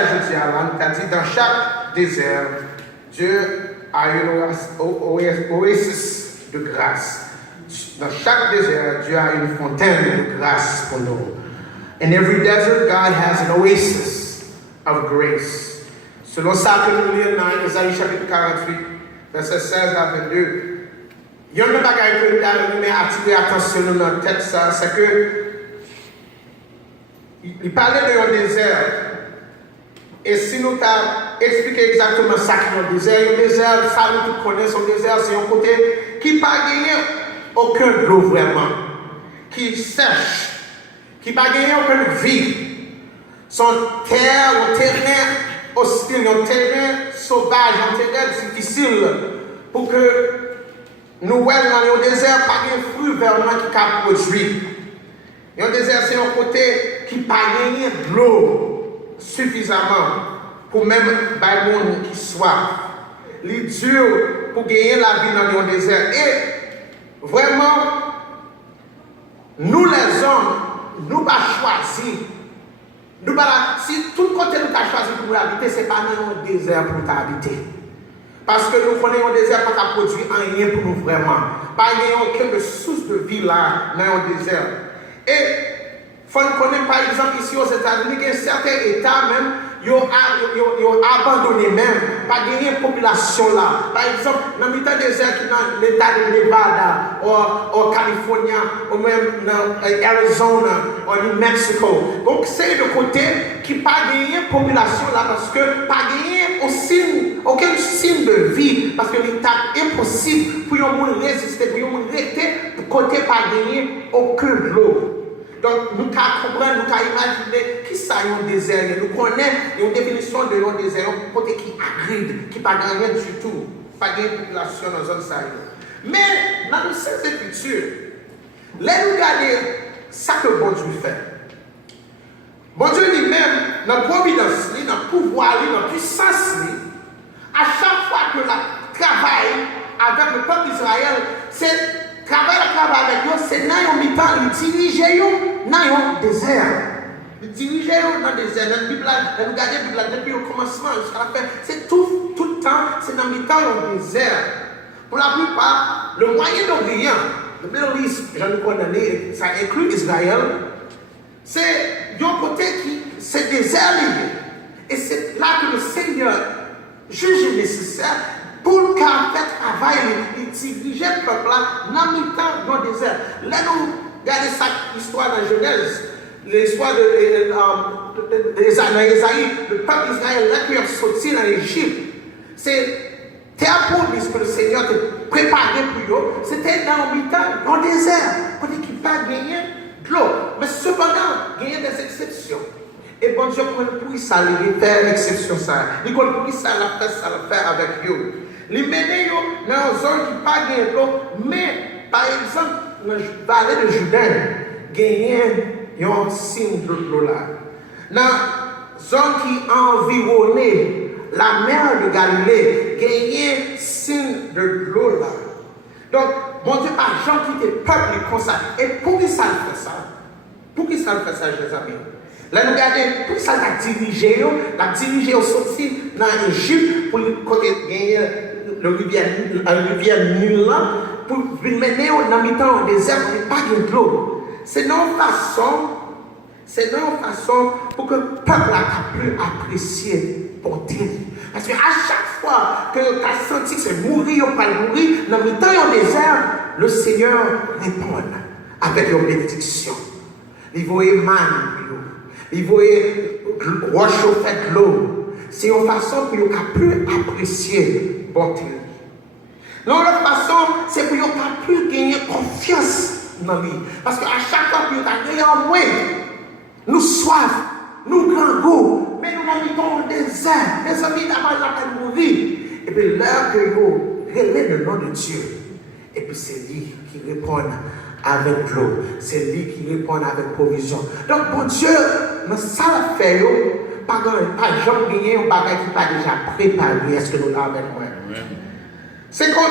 Je dis à l'âme, tu as dit dans chaque désert, Dieu a une oasis de grâce. Dans chaque désert, Dieu a une fontaine de grâce pour nous. In every desert, God has an oasis of grace. Selon ça que nous lisons dans Isaïe chapitre 48, verset 16 à 22, il y a un bagage que nous avons attiré l'attention dans notre tête, c'est que il parlait de un désert. Et si nous t'avons expliqué exactement ça qui est le désert, ça nous connaissons le désert, c'est un côté qui n'a pas gagné aucun de l'eau vraiment, qui sèche, qui n'a pas gagné aucune vie. Son terre, un terrain hostile, un terrain sauvage, un terrain difficile, pour que nous voyons dans le désert, pas de fruits vraiment qui a produit. Et un désert, c'est un côté qui n'a pas gagné de l'eau suffisamment pour même les gens qui soient. Il est dur pour gagner la vie dans le désert. Et vraiment, nous les hommes, nous pas choisir. Si tout côté nous avons choisi pour habiter, ce n'est pas dans un désert pour habiter. Parce que nous connaissons un désert qui n'a produit rien pour nous vraiment. Pas aucune source de vie là dans un désert. Et il faut connaître par exemple ici aux États-Unis, il y a certains États même, ils ont abandonné même, pas gagné population là. Par exemple, dans le désert qui est dans l'État de Nevada, ou Californie, ou même dans Arizona, ou New Mexico. Donc c'est le côté qui n'a pas gagné population là parce que pas gagné aucun signe de vie, parce que l'État est impossible pour nous résister, pour nous rester, pour côté pas gagner aucune eau. Donc, nous comprenons, nous imaginer qui ça est un désert. Nous connaissons une définition de un désert, un côté qui est aride, qui n'a pas rien du tout, pas de population dans la zone ça. Mais, dans les Saintes Écritures, là, nous regardons ça que bon Dieu fait. Bon Dieu lui-même, dans la providence, dans le pouvoir, dans la puissance, à chaque fois que la travaille avec le peuple d'Israël, c'est travail avec eux, c'est dans le mi-temps, il dirige dans le désert. Il dirige dans le désert. Dans la Bible, nous regardons la Bible depuis le commencement jusqu'à la fin. C'est tout le temps, c'est dans le mi-temps, le désert. Pour la plupart, le Moyen-Orient, le Middle East, j'en ai condamné, ça inclut Israël, c'est d'un côté qui, c'est désert libre. Et c'est là que le Seigneur juge nécessaire pour qu'en fait, travail, il dirigeait le peuple là, dans le temps dans le désert. Là, nous regardons cette histoire dans Genèse, l'histoire de Isaïe, le peuple d'Israël, là qui est sorti dans l'Égypte. C'est terre promise que le Seigneur a préparé pour eux. C'était dans le temps, dans le désert, pour qu'il n'y pas gagné de l'eau. Mais cependant, il y a des exceptions. Et bon Dieu, pour ça, il fait l'exception ça. Il pour ça, il fait avec eux. Les ménés dans une zone qui n'a pas gagné l'eau, mais par exemple, dans la vallée de Jourdain, gagné un signe de l'eau là. Dans la zone qui environne la mer de Galilée, gagné un signe de l'eau là. Donc, bon Dieu, par gens qui étaient peuple comme ça. Et pour qui ça fait ça? Pour qui ça fait ça, les amis? Là, nous regardons, pour ça, la dirigé au sorti dans l'Égypte pour le côté gagner la rivière Nil là, pour mener dans le temps au désert, pour ne pas de l'eau. C'est une façon pour que le peuple a pu apprécier porter. Parce qu'à chaque fois que tu as senti que c'est mourir ou pas mourir, dans le temps au désert, le Seigneur répond avec une bénédiction. Il voyait manne. Il voyait réchauffer de l'eau. C'est une façon pour qu'ils pu apprécier bonté. L'autre façon, c'est pour qu'ils pu gagner confiance dans lui. Parce qu'à chaque fois que nous avons moins, nous soif, nous grand goût, mais nous habitons au désert. Les amis d'abord la mourir. Et puis l'heure que nous relève le nom de Dieu. Et puis c'est lui qui répond avec l'eau. C'est lui qui répond avec provision. Donc, bon Dieu, nous savons faire, pas jamais gagner un bagage qui n'est pas déjà préparé. Est-ce que nous l'avons avec moi? C'est quand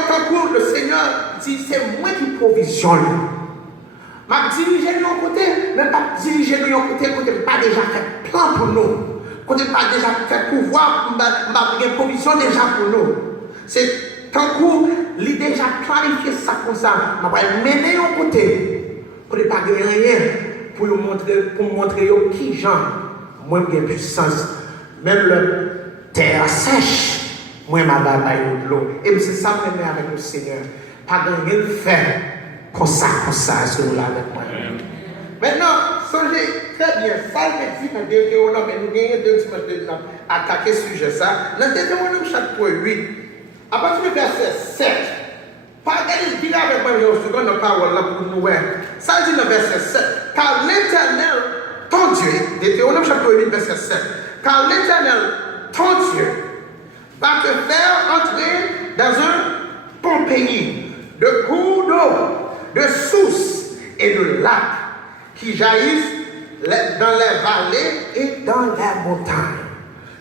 le Seigneur dit, c'est moi qui provisionne. Je vais diriger de l'autre côté, mais pas diriger de l'autre côté, pas déjà fait plan pour nous. qu'on n'a pas déjà fait pouvoir, on a une provision déjà pour nous. C'est tant qu'on a déjà planifié ça comme ça, on va mener au côté pour ne pas gagner rien, pour montrer qui genre, moi j'ai puissance, même le terre sèche, moi ma bataille de l'eau. Et c'est ça que je mets avec le Seigneur. Pas gagner le fait comme ça, est-ce que vous l'avez avec moi? Maintenant, songez très bien, ça je dis dans Deutéronome, mais nous gagnons 2 Timothée à attaquer ce sujet ça. Dans Deutéronome chapitre 8, à partir du verset 7, pas regardez, dis avec moi, je suis dans la parole là pour nous voir. Ça dit dans le verset 7, car l'Éternel, ton Dieu, Deutéronome chapitre 8, verset 7, car l'Éternel, ton Dieu, va te faire entrer dans un bon pays de cours d'eau, de sources et de lacs qui jaillissent dans les vallées et dans les montagnes.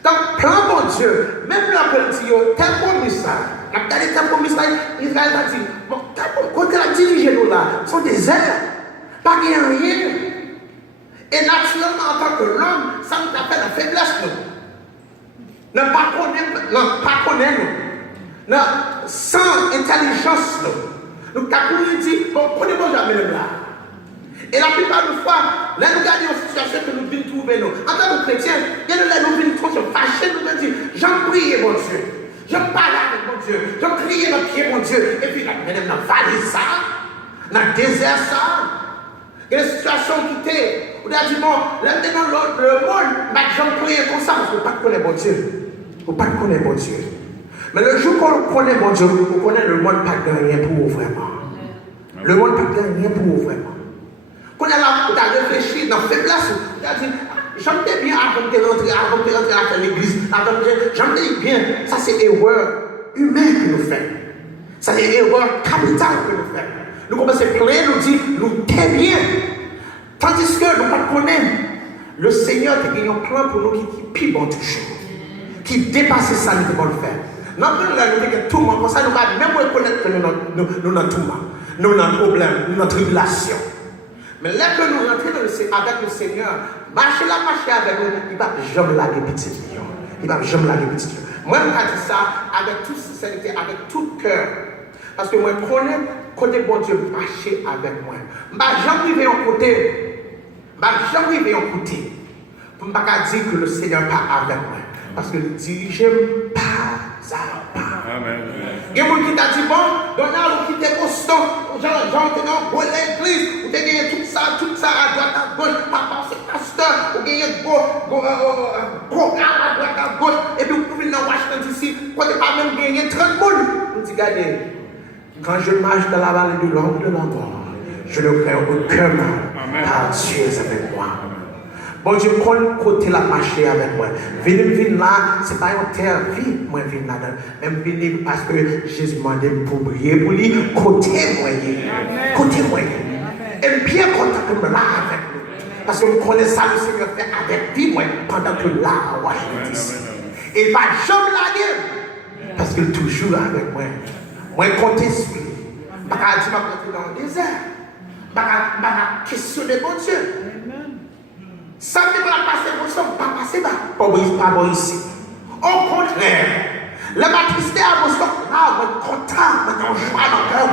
Donc, plan mon Dieu, même la politique, t'es promis ça. T'es promis ça, Israël a dit, bon, quand tu as dirigé nous là, sont des airs, pas rien. Et naturellement, en tant que l'homme, ça nous appelle la faiblesse, nous. Ne pas connaître, nous. Sans intelligence, nous. Nous avons dit, bon, prenez-moi jamais le là. Et la plupart du fois, là nous regardons une situation que nous venons trouver nous. En tant que chrétiens, il y a là nous venons se fâcher, nous venons dire, j'en prie mon Dieu. Je parle avec mon Dieu. Je crie dans le pied mon Dieu. Et puis là, nous dans la vallée ça, dans le désert ça. Il y a une situation qui était, on a dit, bon, là dans le monde, j'en prie comme ça, parce qu'on ne peut pas connaître mon Dieu. On ne peut pas connaître mon Dieu. Mais le jour qu'on connaît mon Dieu, on connaît le monde pas gagné pour vous vraiment. Le monde pas gagné pour vous vraiment. Quand on a réfléchi dans la faiblesse, on a dit, j'aime bien avant de rentrer à l'église, j'aime bien, ça c'est erreur humaine que nous faisons. Ça c'est erreur capitale que nous faisons. Nous commençons à plaindre, nous disons, nous t'aimons bien. Tandis que nous ne connaissons pas. Le Seigneur a un plan pour nous qui est plus bon toujours. Qui dépasse ça, nous devons le faire. Nous avons tout le monde, comme ça nous ne même reconnaître que nous avons tout le monde. Nous avons un problème, nous avons une tribulation. Mais là que nous rentrons avec le Seigneur, marcher avec nous, il ne va jamais la répéter. Il ne va jamais la répéter. Moi, je dis ça avec toute sincérité, avec tout cœur. Parce que moi, je connais côté bon Dieu, marcher avec moi. Je ne vais jamais arriver en côté. Je ne vais jamais arriver en côté. Pour ne pas dire que le Seigneur n'est pas avec moi. Parce que le dirige pas à pas. Amen. Il y a des gens qui t'a dit, bon, Donald, qui était constant, Jean, t'es dans l'église, vous avez gagné tout ça, à droite, à gauche, papa, c'est pasteur, vous avez gagné programme à droite, à gauche, et puis vous pouvez dans Washington DC, quand vous n'avez pas même gagné 30 personnes. Vous dites, regardez, quand je marche dans la vallée de l'ombre de la mort, je ne crains aucun mal, car Dieu est avec moi. Bon Dieu, quand côté la marché avec moi, venir là, ce n'est pas une terre vide, moi venir là-dedans. Même venir parce que Jésus m'a demandé pour prier pour lui, côté moi. Côté moi. Et bien content que me là avec nous. Parce que je connais ça, le Seigneur fait avec lui, moi, pendant que là, à Washington. Il ne va jamais la parce qu'il est toujours avec moi. Moi, compter sur lui. Je ne vais pas dire dans le désert. Je ne vais pas questionner mon Dieu. Ça ne va pas passer pour ça, pas passer là. Pas bon ici. Au contraire, le baptiste à mon stock, là, on est content, on est en joie dans le cœur.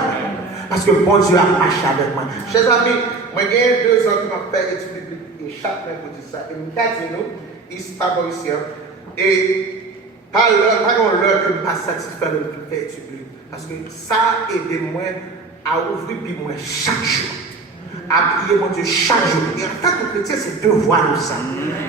Parce que bon Dieu a marché avec moi. Chers amis, moi j'ai 2 ans qui m'ont fait études bibliques et chaque fois que je dis ça, et nous dit nous, ici, pas bon ici. Et pas l'heure que je ne suis pas satisfait de faire études bibliques. Parce que ça aide moi à ouvrir Bible chaque jour. À prier mon Dieu chaque jour. Et en tant que chrétien, c'est devoir de ça.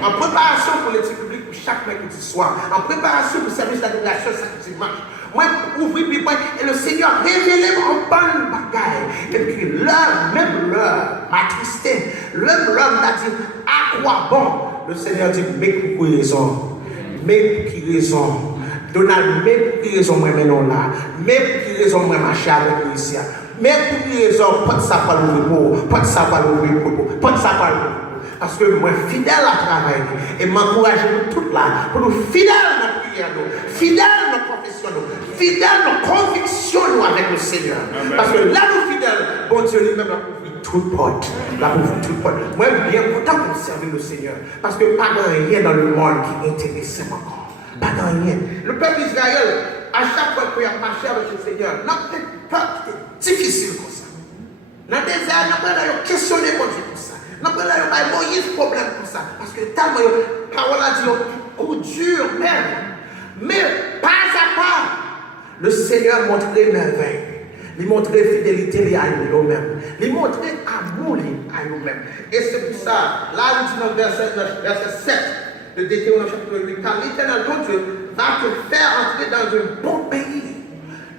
En préparation pour l'étude publique pour chaque mercredi soir. En préparation pour le service d'adoration chaque dimanche. Moi, ouvrir Bible et le Seigneur révélait en bonne bagaille. Et puis l'heure, même l'heure, m'a tristé. L'homme m'a dit, à quoi bon? Le Seigneur dit, mais pour qui raison? Mais pour qui raison? Donald, mais pour qui raison moi maintenant là? Mais pour qui raison moi marcher avec lui ici? Mais pour qui raison, pas de ça pas l'ouvrir, pas de ça pas l'ouvrir, pas de ça pas l'ouvrir. Parce que moi, fidèle à travailler et m'encourager tout là, pour nous fidèles à notre prière, fidèles à notre profession, fidèles à nos convictions avec le Seigneur. Parce que là, nous fidèles, bon Dieu lui-même a ouvert toute porte. La pour ouvrir toute porte. Moi, bien content pour servir le Seigneur. Parce que pas de rien dans le monde qui intéresse encore. Pas de rien. Le peuple d'Israël, à chaque fois qu'il a marché avec le Seigneur, n'a pas difficile comme ça. Dans le désert, n'a pas questionné mon Dieu pour ça. N'a pas Moïse problème pour ça. Parce que tellement la parole a dit, oh dur même. Mais pas à pas, le Seigneur montrait merveille. Il montrait fidélité à lui-même. Il montrait amour à lui-même. Et c'est pour ça, là, il dit dans verset 7 de Deutéronome chapitre 8, car l'Éternel ton Dieu va te faire entrer dans un bon pays.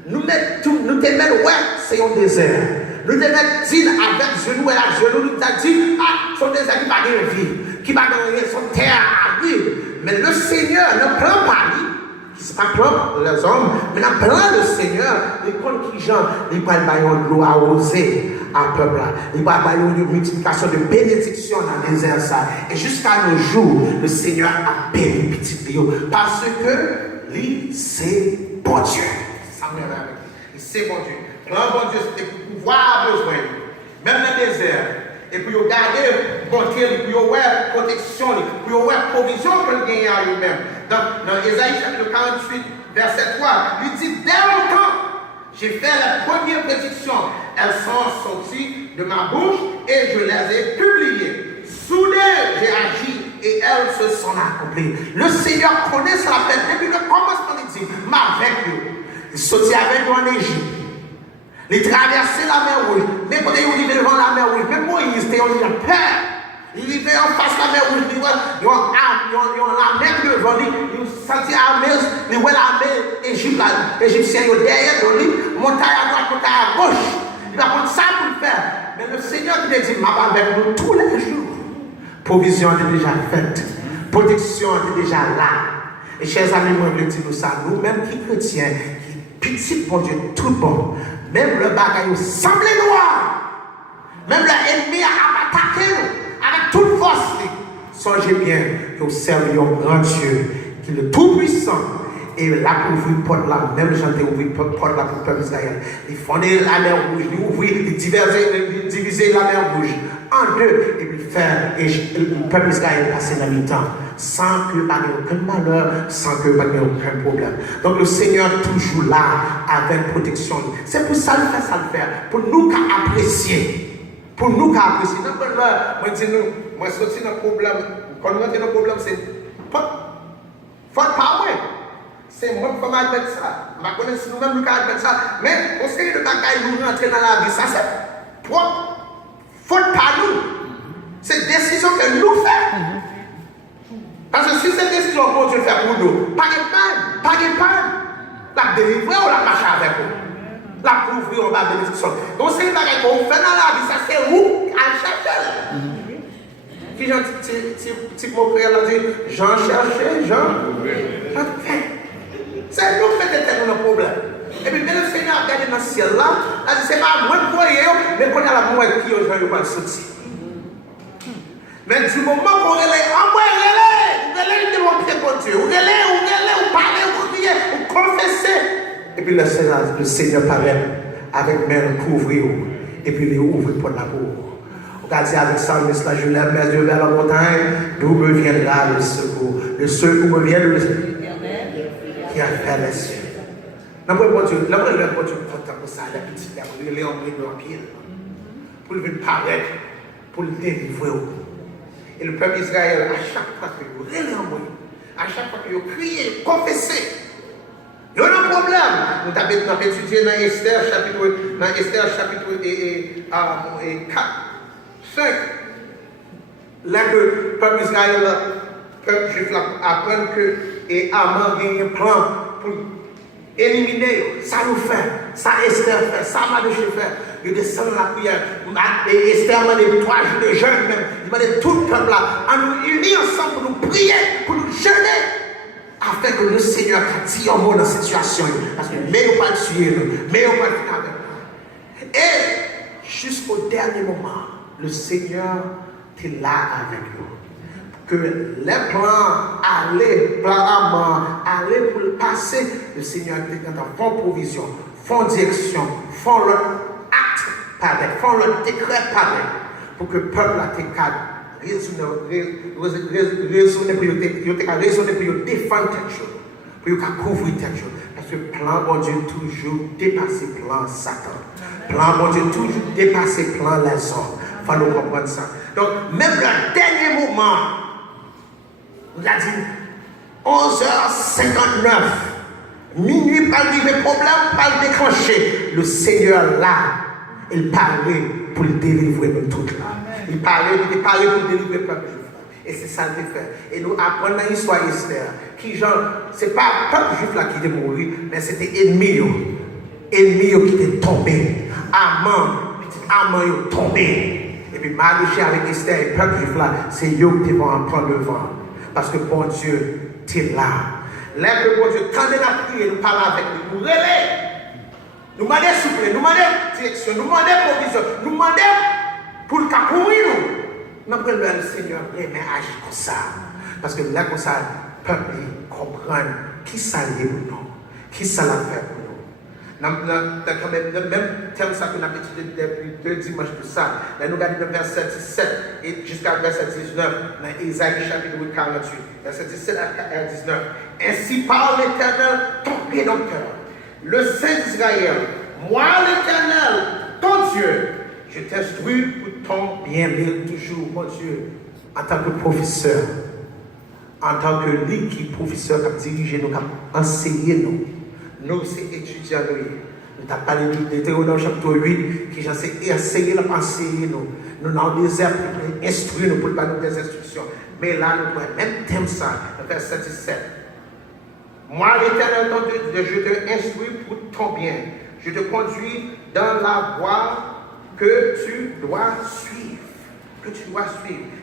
Nous te mettons, ouais, c'est un désert. Nous te mettons dit avec genou et la genou, nous te dit, ah, son désert qui va gagner vie, qui va gagner son terre à lui. Mais le Seigneur ne prend pas lui. Ce n'est pas propre les hommes, mais dans le plan du Seigneur, les comptes qui gens, ils parlent de l'eau arrosée à peuple. Ils parlent de multiplication de bénédiction dans le désert. Et jusqu'à nos jours, le Seigneur a béni petit Léo. Parce que lui, c'est bon Dieu. Ça me réveille. C'est bon Dieu. Un bon Dieu, c'est pour pouvoir avoir besoin. Même dans le désert. Et puis, il garder bonté, puis il avoir protection, puis il avoir provision qu'il gagne à lui-même. Dans Ésaïe chapitre 48, verset 3, il dit, dès longtemps, j'ai fait la première prédiction. Elles sont sorties de ma bouche et je les ai publiées. Soudain, j'ai agi et elles se sont accomplies. Le Seigneur connaît sa fête depuis le commencement. Il dit, avec vous. Il sortit avec nous en Égypte. Il traversait la mer Rouge. Mais quand il est devant la mer Rouge, même Moïse était en peur. Il vivait en face de la mer Rouge. Il voit la mer devant lui. Il sentit la mer égyptienne derrière lui. Montagne à droite, montagne à gauche. Il va prendre ça pour le faire. Mais le Seigneur qui lui dit, m'a avec nous tous les jours. Provision est déjà faite. Protection est déjà là. Et chers amis, moi je dis nous ça. Nous-mêmes qui chrétiens, qui petit bon Dieu, tout bon. Même le bagaille semble noir. Même l'ennemi a attaqué nous avec toute force. Songez bien que vous servez un grand Dieu qui est le Tout-Puissant. Et là, pour ouvrir porte là, même gens qui ouvrir porte là pour le peuple d'Israël. Ils fondent la mer Rouge, ils ouvrent, ils diviser la mer Rouge en deux et puis faire le peuple d'Israël passer dans le temps sans qu'il n'y ait aucun malheur, sans qu'il n'y ait aucun problème. Donc le Seigneur est toujours là avec protection. C'est pour ça qu'il fait ça le faire, pour nous apprécier. Pour nous apprécier. Donc moi je dis nous, moi sorti dans le problème, quand nous rentrons dans le problème, c'est pas moi. C'est moi qui vais admettre ça. Je ne connais nous-mêmes qui admettre ça. Mais au série de bagailles, nous rentrons dans la vie, ça c'est propre. Faute pas nous. C'est décision que nous faisons. Parce que si cette décision que Dieu fait pour nous, pas de panne. La délivrer ou la marcher avec vous. La couvrir ou la bénédiction. Donc c'est une bagaille qu'on fait dans la vie, ça c'est où à chercher. Qui j'en petit mot créé là dit, j'en cherchais, j'en fait. C'est nous qui faisons nos problèmes. Et puis, le Seigneur a regardé dans le ciel là, il a dit, c'est pas moi qui voyais, mais qu'on a la mouette qui va sortir. Mais du moment qu'on relève, vous relève devant Dieu, vous parlez, vous criez, vous confessez. Et puis le Seigneur paraît avec main couvrir, et puis il ouvre pour la boue. Regardez avec ça, je lève mes yeux vers la montagne, d'où me viendra le secours. Le secours me vient de qui a fait les cieux. L'amour de Dieu, content pour ça, la petite dame, il est en pied, pour le paraître, pour le délivrer. Et le peuple d'Israël, à chaque fois que vous relèvez en moi, à chaque fois que vous criez, confessez, il y a un problème. Nous avons étudié dans Esther chapitre 4, 5. Là que le peuple d'Israël, le peuple juif apprend que Aman a un plan pour éliminer, ça nous fait, ça Esther fait, ça Mardochée fait. Il descend dans la prière. Et Esther m'a dit 3 jours de jeûne même. Il m'a dit tout le peuple là, à nous unir ensemble pour nous prier, pour nous jeûner. Afin que le Seigneur a dit un mot dans cette situation. Parce que mais on va le tuer, mais on va le faire avec nous. Et jusqu'au dernier moment, le Seigneur était là avec nous. Que les plans allaient, allaient pour le passé, le Seigneur était dans font provision, font direction, font leur acte paraître. Font le décret paraître. Pour que le peuple a été raisonner pour défendre quelque chose. Pour couvrir quelque chose. Parce que le plan bon Dieu toujours dépasse le plan Satan. Plan bon Dieu toujours dépasse le plan les hommes. Il faut nous comprendre ça. Donc, même le dernier moment, on a dit 11h59, minuit, pas arriver problème, pas déclencher. Le Seigneur là, il parlait pour le délivrer de tout là. Il parlait pour délivrer le peuple juif. Et c'est ça qu'il fait. Et nous apprenons dans l'histoire d'Esther, qui genre, c'est pas le peuple juif là qui est mort, mais c'était ennemi qui était tombé. Aman est tombé. Et puis Mardochée avec Esther et le peuple juif là, c'est eux qui vont prendre le vent. Parce que bon Dieu, tu es là. Là que bon Dieu, quand on a prié, nous parlons avec lui, nous relais. Nous demandons souffle, nous demandons direction, nous demandons provision, nous demandons pour le cas pour nous. Nous prenons le Seigneur, mais agit comme ça. Parce que là, comme ça, le peuple comprend qui ça est pour nous, qui ça l'a fait pour nous. Dans le même thème ça qu'on a étudié depuis 2 dimanches pour ça. Là, nous regardons le verset 17 et jusqu'à verset 19 dans Isaïe chapitre 48. Verset 17 à 19. Ainsi parle l'Éternel, ton Rédempteur, le Saint d'Israël. Moi, l'Éternel, ton Dieu, je t'instruis pour ton bien, mais toujours, mon Dieu, en tant que professeur, en tant que lui qui est professeur, qui a dirigé nous, qui a enseigné nous. Nous, c'est étudiants, nous avons parlé de Deutéronome chapitre 8, qui j'ai enseigné la pensée, nous dans le désert pour instruire nous, pour nous des instructions. Mais là, nous avons même thème ça, le verset 17. Moi, l'Éternel, ton Dieu, je te instruis pour ton bien. Je te conduis dans la voie que tu dois suivre.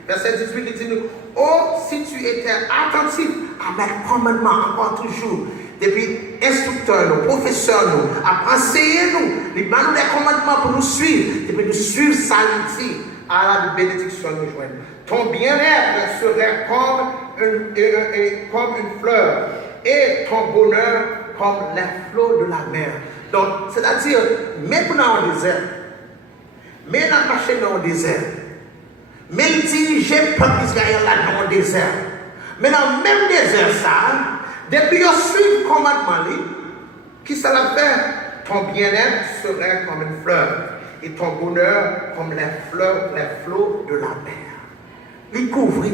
Verset 18, il dit nous, oh, si tu étais attentif à mes commandements, encore toujours, depuis instructeurs, nous, professeurs, nous, à enseigner nous, les commandements pour nous suivre, depuis nous suivre ça ici, à la bénédiction nous joindre. Ton bien-être serait comme une fleur, et ton bonheur comme les flots de la mer. Donc, c'est-à-dire, maintenant au désert, maintenant marcher dans le désert, mais diriger le peuple d'Israël là dans le désert. Mais dans le même désert, ça, depuis qu'ils suivent le commandement, qui ça l'a fait? Ton bien-être serait comme une fleur, et ton bonheur comme les flots de la mer. Il couvre,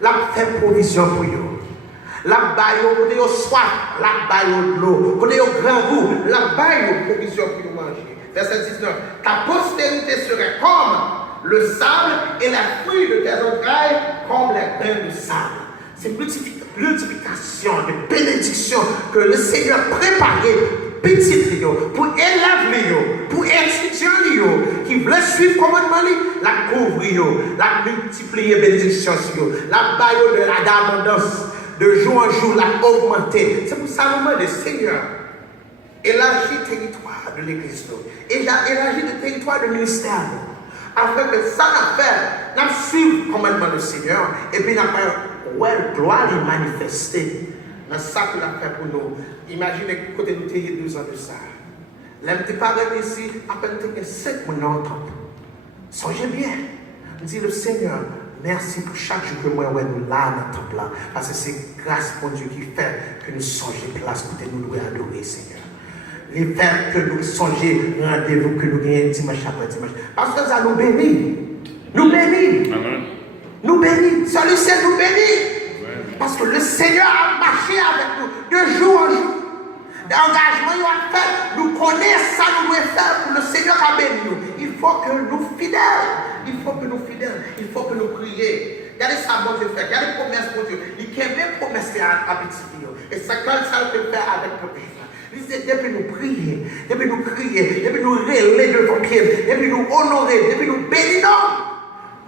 la fait provision pour eux. La baille pour eux soif, la baille de l'eau, pour eux grand goût, la baille provision pour nous manger. Verset 19. Ta postérité serait comme le sable et les fruits de tes entrailles comme les grains de sable. C'est multiplication de bénédictions que le Seigneur préparait petit pour élever, pour étudier, qui veulent suivre le commandement, la couvrir, la multiplier bénédiction sur la baille de l'abondance, de jour en jour, la augmenter. C'est pour ça que nous demandons, Seigneur, élargis le territoire de l'Église, élargis le territoire du ministère, afin que ça n'a fait, nous suivons le commandement du Seigneur, et puis nous avons gloire est manifestée dans ça qu'il a fait pour nous. Imaginez que côté nous avons 12 ans de ça. L'homme qui parle ici, à peine 7 mois dans le temple. Songez bien. Dis le Seigneur, merci pour chaque jour que moi nous là dans le temple là. Parce que c'est grâce pour Dieu qui fait que nous songeons place pour nous louer adorer, Seigneur. Les faire que nous songeons rendez-vous que nous gagnons dimanche après dimanche. Parce que ça nous bénit. Nous bénit. Amen. Nous bénit. Celui c'est nous bénit. Parce que le Seigneur a marché avec nous de jour en jour. L'engagement qu'il a fait, nous connaissons ça, nous devons faire pour le Seigneur a béni nous. Il faut que nous fidèles. Il faut que nous fidèles. Il faut que nous prions. Regardez ça, bon Dieu fait. Regardez les promesses, bon Dieu. Il y a même promesses à petit. Et ça, quand ça peut faire avec le peuple. Il dit, depuis nous prier, depuis nous crier, depuis nous relever de ton pied, depuis nous honorer, depuis nous bénir.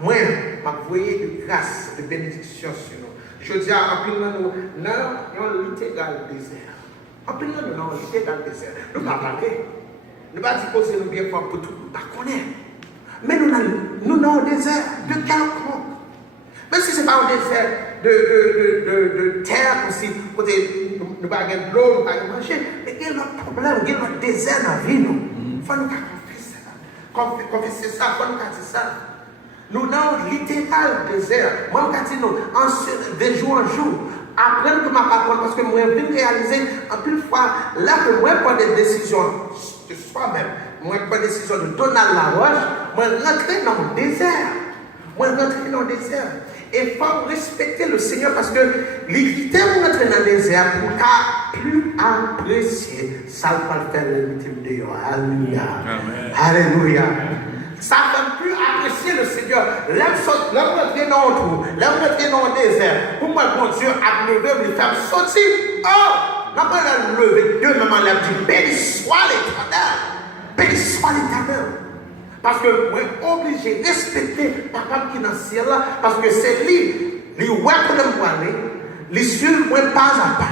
Moi, je voyais de grâce, de bénédiction sur nous. Je dis à un peu nous, dans l'intégral désert. Un peu nous, dans l'intégral désert. Nous ne parlons pas. Nous ne disons pas que nous bien pour tout. Nous ne connaissons pas. Mais nous dans le désert de quelconque. Même si ce n'est pas un désert de terre, aussi, côté nous pas de l'eau, nous pas de manger, mais il y a un problème, il y a un désert dans la vie. Il faut nous faire ça. confesser ça, quand nous avons dit ça. Nous dans littéral désert. Moi, je dis nous, de jour en jour, apprendre que ma parole, parce que moi, je viens réaliser, en plus fois, là que moi, je prends des décisions de soi-même, moi, je prends des décisions de Donald Laroche, moi, je rentre dans le désert. Moi, je rentre dans le désert. Et il faut respecter le Seigneur parce que l'équité pour rentrer dans le désert, pour qu'à plus apprécier, ça va faire l'ultime de Alléluia. Alléluia. Ça va plus apprécier le Seigneur. L'homme rentrer dans le trou, l'homme rentrer dans le désert. Pour moi, mon Dieu a levé, me faire sortir. Oh, n'a pas levé Dieu, maman l'a dit, béni soit l'Éternel. Béni soit l'Éternel. Parce que moi, obligé de respecter papa qui est dans le ciel là, parce que c'est lui, lui ouais pour me parler, lui suit moi pas à pas,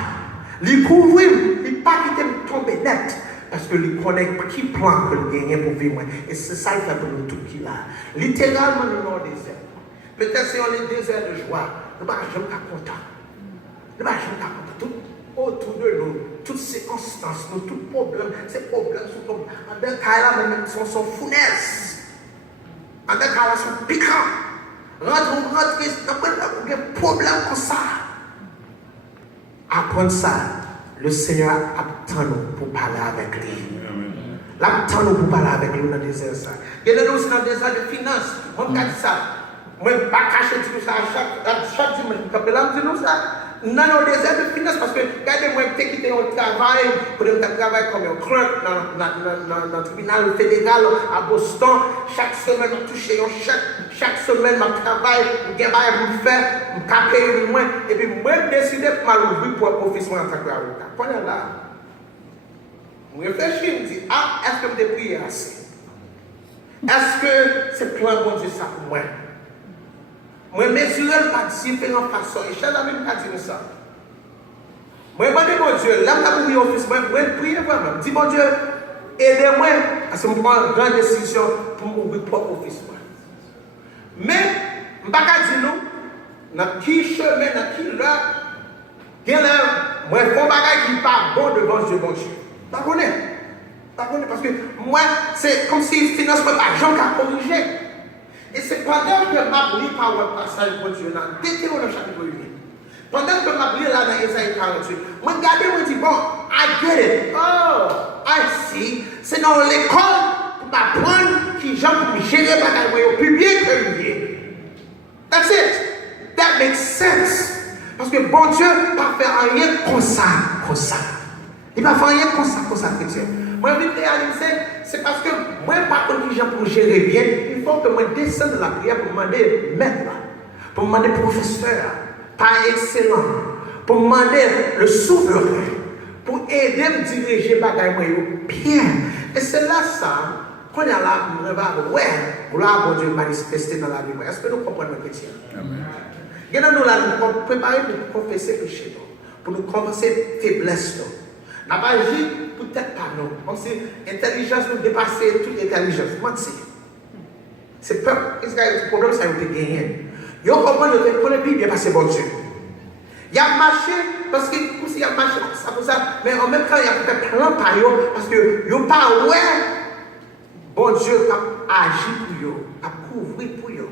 lui couvrir, lui pas quitter me tomber net, parce que lui connaît qui plan que le gagner pour vivre. Et c'est ça qu'il fait pour nous tout qui là. Littéralement, nous sommes dans le désert. Peut-être si on est désert de joie, nous ne sommes pas contents. Nous ne sommes pas contents. Tout autour de nous, toutes ces instances, tous les problèmes, ces problèmes sont comme, en d'un cas là, même, sont founaises. En d'un cas là, sont piquants. Rentre, il y a un problème comme ça. Apprendre ça, le Seigneur attend nous pour parler avec lui. Il attend nous pour parler avec lui dans le désert. Il y a aussi dans le désert de finances. Moi, je dis ça. Moi, je ne vais pas cacher tout ça chaque dimanche. Je dis nous ça. Non, non, désert de finances, parce que regardez-moi, je vais quitter mon travail, pour travailler comme un clerc dans le tribunal fédéral à Boston. Chaque semaine, je touche un chèque. Chaque semaine, je travaille, je vais faire, je vais payer moins. Et puis, moi, je décide de m'ouvrir pour un profession en tant qu'avocat. Pendant là, je réfléchis, je me dis, ah, est-ce que je vais prier assez? Est-ce que c'est plan bon Dieu ça pour moi? Moi, mesurer pas différentes façons. Et chaque ami m'a dit ça. Moi, je dis, bon Dieu, là, je vais office, moi, je prie vraiment. Je dis, bon Dieu, aidez-moi à ce que je prenne une grande décision pour m'ouvrir propre office. Mais, je ne vais pas dire non, dans qui chemin, dans qui heure, moi, je fais un bagage qui n'est pas bon devant Dieu, bon Dieu. Pas connaître. Parce que moi, c'est comme si le financement pas Jean qui a corrigé. Et c'est pendant que je lis par le passage de Dieu dans Deutéronome chapitre 8. Pendant que je lis là dans Ésaïe 48, je regarde et je dis, bon, I get it. Oh, I see. C'est dans l'école pour m'apprendre qui j'aime pour gérer ma carrière plus bien que lui. That's it. That makes sense. Parce que bon Dieu ne va pas faire rien comme ça. Il ne va pas faire rien comme ça, chrétien. Moi, je vais réaliser, c'est parce que moi, pas comme gens pour gérer bien, il faut que je descende de la prière pour demander maître, pour demander professeur, pas excellent, pour demander le souverain, pour aider à me diriger les bagages bien. Et c'est là ça, quand il y a là, on va ouais, gloire à Dieu manifester dans la vie. Est-ce que nous comprenons le chrétien? Amen. Il y a nous là, nous préparer pour confesser le péché, pour nous confesser faiblesse. N'a pas agi, peut-être pas non. Comme si l'intelligence nous dépassait toute intelligence. Menti. C'est peur. Le problème, ça a été gagné. Ils ont compris que le Bible bien passé bon Dieu. Il a marché, parce que il a marché comme ça, mais en même temps, il a fait plein par eux, parce que ils n'ont pas ouais, bon Dieu a agi pour eux, a couvert pour eux.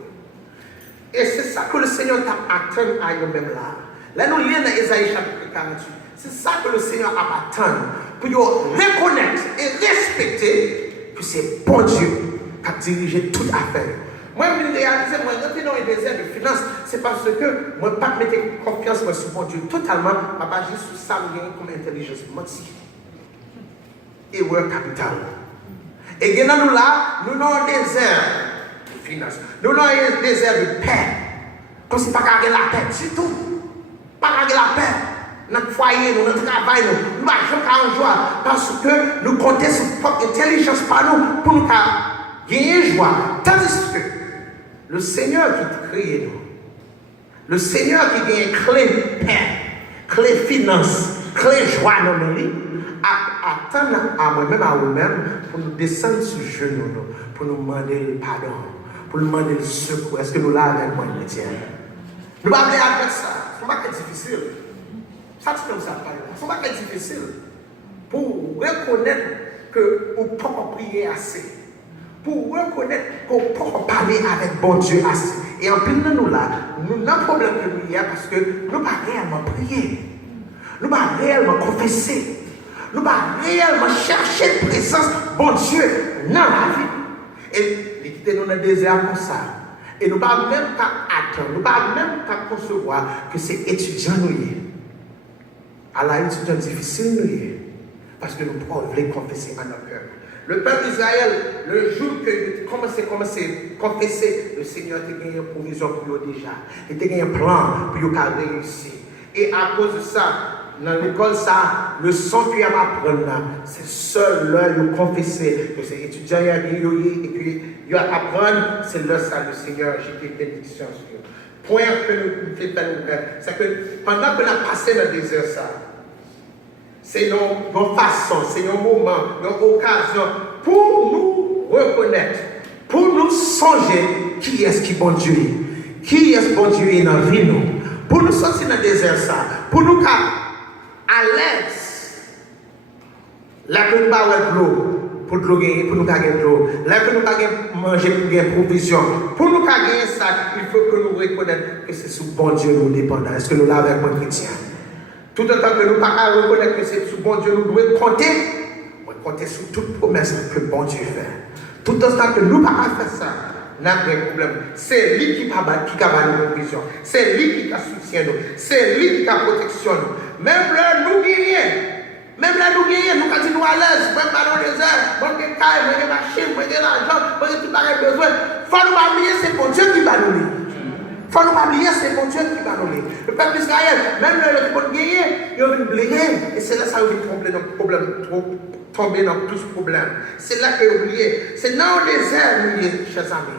Et c'est ça que le Seigneur t'a atteint à eux-mêmes là. Là, nous lisons dans Ésaïe chapitre 48. C'est ça que le Seigneur a attendu pour reconnaître et respecter que c'est bon Dieu qui a dirigé toute affaire. Moi, je réalise, moi, rentrer dans les déserts de finances, c'est parce que moi, pas mettre confiance sur bon Dieu totalement, je ne pas juste sur ça, comme intelligence. Menti. Et ouais, capital. Et nous là, nous dans le désert de finances. Nous dans le désert de paix. Comme si pas garder la paix du tout. Pas garder la paix. Notre foyer, notre travail, nous marchons en joie parce que nous comptons sur notre intelligence par nous pour nous gagner joie. Tandis que le Seigneur qui crée nous, le Seigneur qui gagne clé paix, clé finance, clé joie dans nos vies, attend à moi-même, à vous-même, pour nous descendre sur les genoux, pour nous demander le pardon, pour nous demander le secours. Est-ce que nous l'avons avec moi, chrétien? Nous ne pouvons pas avec ça. Ce n'est pas difficile. Ça, c'est comme ça, ce n'est pas difficile pour reconnaître que vous ne pouvez pas prier assez. pour reconnaître qu'on peut parler avec bon Dieu assez. Et en plus de nous là, nous avons un problème que nous y a parce que nous ne pas réellement prier. Nous ne pas réellement confesser. Nous ne pas réellement chercher la présence bon Dieu dans la vie. Et il quitte nous dans le désert comme ça. Et nous ne pas même pas attendre, nous ne pas même pas concevoir que c'est étudiant nous y est. À la étudiant difficile nous y est. Parce que nous voulons confesser à notre cœur. Le peuple d'Israël, le jour que il commençait à confesser, le Seigneur a gagné une provision pour eux déjà. Il a gagné un plan pour eux réussir. Et à cause de ça, dans l'école, ça, le son qu'il y a à apprendre là, c'est seul là, de confesser que c'est étudiant et puis il a apprendre, c'est là ça, le Seigneur, j'ai des bénédictions sur eux. Point que nous faisons, c'est que pendant que nous avons passé dans le désert, ça, c'est nos façons, c'est nos moments, nos occasions pour nous reconnaître, pour nous songer qui est-ce qui bon Dieu est, qui est-ce bon Dieu est dans la vie nous, pour nous sortir dans le désert ça, pour nous à l'aise, là que nous avons de l'eau, pour nous gagner de l'eau, là que nous avons manger pour gagner provision, pour nous gagner ça, il faut que nous reconnaissions que c'est sous bon Dieu nous dépendons. Est-ce que nous l'avons avec mon chrétien? Tout autant que nous ne pouvons pas reconnaître que c'est sous bon Dieu, nous devons compter sur toute promesse que bon Dieu fait. Tout autant que nous ne pouvons pas faire ça, nous avons un problème. C'est lui qui a nous provision. C'est lui qui a soutien nous. C'est lui qui a protection nous. Même là, nous gagnons. Même là, nous gagnons. Nous avons dit nous à l'aise. Même pas dans les airs. Bon, des cailles, bon, des machines, bon, des l'argent, bon, tout a besoin. Il faut nous oublier, c'est bon Dieu qui va nous lire. Il faut nous oublier, c'est bon Dieu qui va nous lire. Le peuple d'Israël, même là, le monde gagné, il a une oublier. Et c'est là ça où il tombe dans le problème, tomber dans tous les problèmes. C'est là qu'il a oublié. C'est dans le désert, nous, chers amis.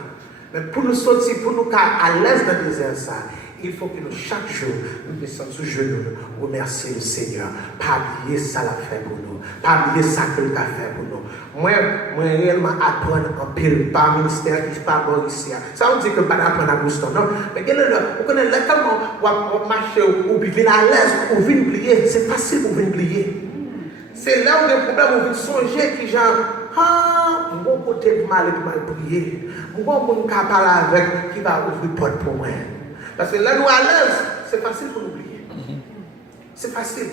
Mais pour nous sortir, pour nous à l'aise dans le désert, ça, il faut que nous, chaque jour, nous descendions sous genoux, remercier le Seigneur. Pas oublier ça l'a fait pour nous. Pas oublier ça que il a fait pour nous. Moi, réellement apprendre en pile, par ministère qui n'est pas bon ici. Ça veut dire que pas apprendre à Guston, non? Mais vous connaissez tellement, on marche ou vivre à l'aise, ou vivre oublier. C'est facile pour venir oublier. C'est là où les problèmes, où vous songez qui genre, ah, mon côté mal prier. Mon monde qui parle avec, qui va ouvrir porte pour moi. Parce que là, nous à l'aise, c'est facile pour oublier. C'est facile.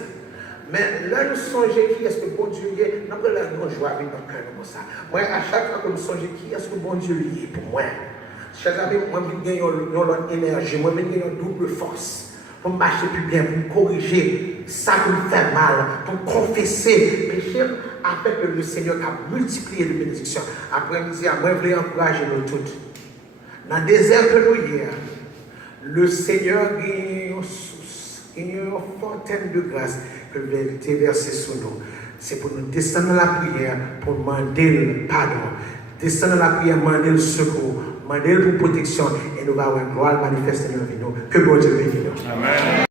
Mais là, nous songeons qui est-ce que bon Dieu est. Nous avons joie avec notre cœur comme ça. Moi, à chaque fois que nous songeons qui est-ce que bon Dieu est pour moi. Chers amis, moi, je gagne une énergie, moi, je gagne une double force. Pour marcher plus bien, pour corriger ça qui nous fait mal, pour confesser péché, afin que le Seigneur a multiplié les bénédictions. Après-midi, moi, je voulais encourager nous toutes. Dans le désert que nous y sommes, le Seigneur a une source, une fontaine de grâce que la vérité versée sur nous. C'est pour nous descendre dans la prière, pour demander le pardon, descendre dans la prière, demander le secours, demander pour protection, et nous allons avoir une gloire manifestée dans nos vies. Que bon Dieu bénisse nous. Amen.